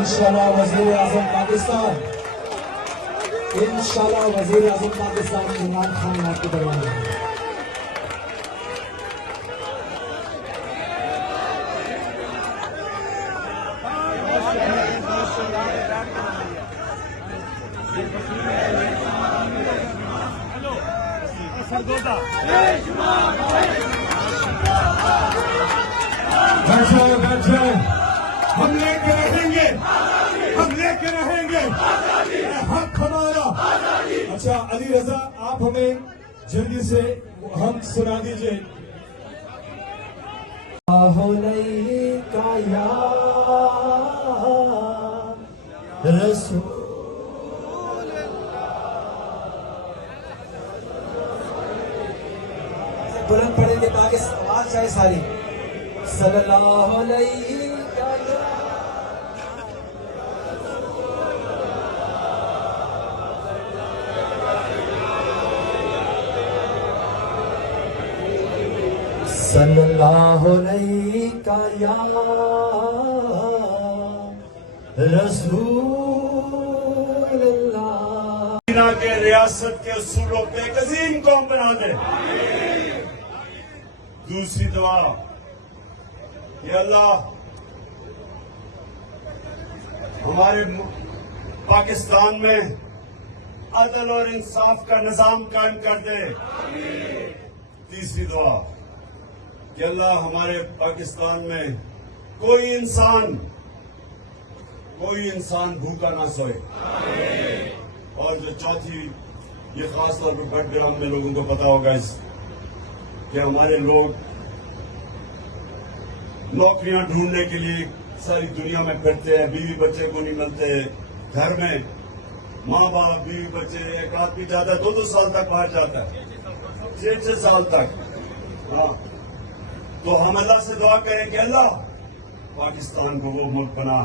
इंशाल्लाह वज़ीर आज़म पाकिस्तान, इंशाल्लाह वज़ीर आज़म पाकिस्तान इमरान खान आपके दरबार में। बैठे हम लेके रहेंगे, हम लेके रहेंगे हक हमारा। अच्छा अली रजा, आप हमें जल्दी से हम सुना दीजिए। का या रसूल, बुलंद पढ़ेंगे ताकि आवाज जाए सारी। सल्लल्लाहु अलैहि सल्लल्लाहु अलैहि या रसूलल्लाह। के रियासत के असूलों पे एक अजीम कौम बना दे। दूसरी दुआ, ये अल्लाह हमारे पाकिस्तान में अदल और इंसाफ का निजाम कायम कर दे। तीसरी दुआ कि अल्लाह हमारे पाकिस्तान में कोई इंसान भूखा ना सोए। और जो चौथी, ये खास तौर पर बड़ग्राम में लोगों को पता होगा कि हमारे लोग नौकरियां ढूंढने के लिए सारी दुनिया में फिरते हैं, बीवी बच्चे को नहीं मिलते। घर में माँ बाप, बीवी बच्चे, एक आदमी जाता है 2-2 साल तक बाहर जाता है, 6-6 साल तक। हाँ, तो हम अल्लाह से दुआ करें कि अल्लाह पाकिस्तान को वो मुल्क बना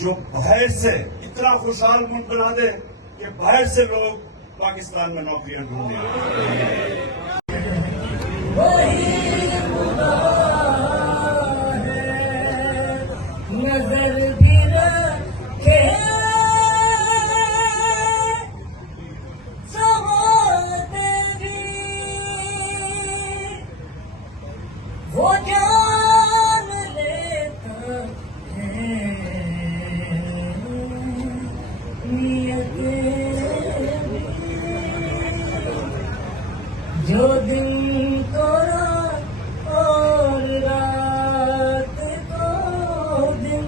जो बाहर से इतना खुशहाल मुल्क बना दे कि बाहर से लोग पाकिस्तान में नौकरियां ढूंढें। नजर भी रखे वो जान लेता है जो दिन को रात और रात को दिन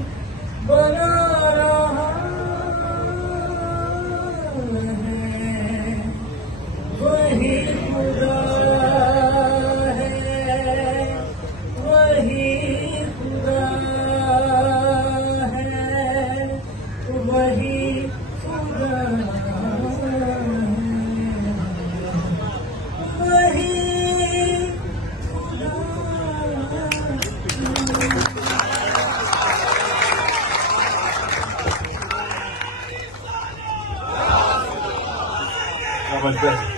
बना रहा है, वही खुदा है, वही खुदा है, वही खुदा है।